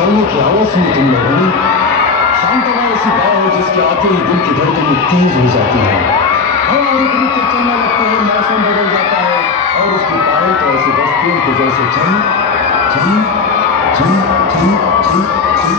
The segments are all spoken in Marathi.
चलने की आवाज सुनी तुम लोगों ने? शांतवा ऐसी बात है जिसके आते ही दिल की धड़कनें तेज हो जाती हैं। हवा रुक रुक के चलने लगते हैं, मौसम बदल जाता है और उसकी पायल तो ऐसी बजती है कि जैसे चल चल चल चल चल चल।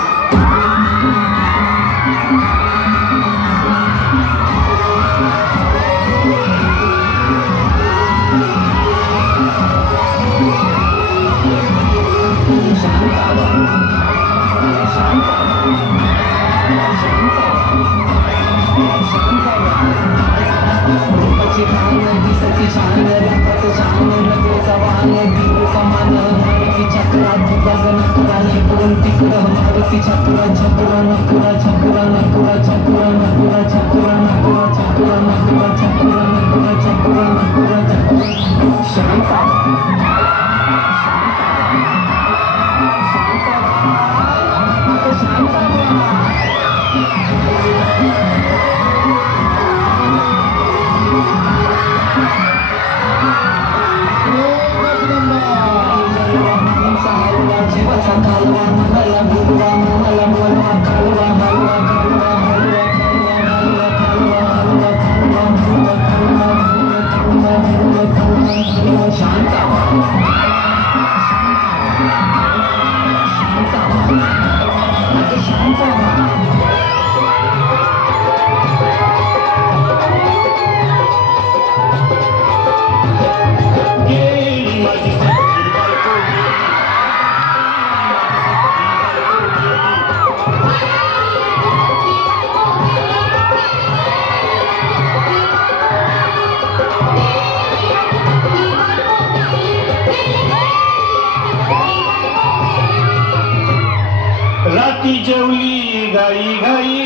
राती जेवली गाई गाई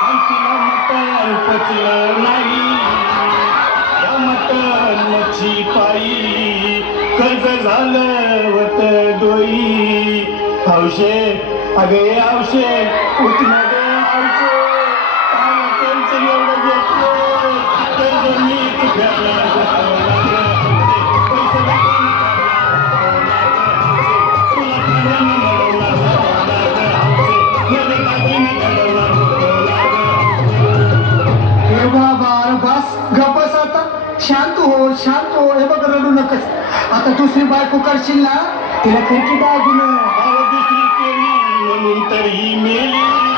आणि तिला मटण पचलं नाही, या मटण मच्छी पायी कर्ज झालं वत डोई. हौशे अगे हौशे उठणं दे हौशे, त्यांचं एवढं घेतलं कर्ज मी शांत हो. हे बघ रडू नकस. आता दुसरी बायको करशील ना, तिला खिडकी दागिनं दुसरी केली म्हणून तर ही मेली.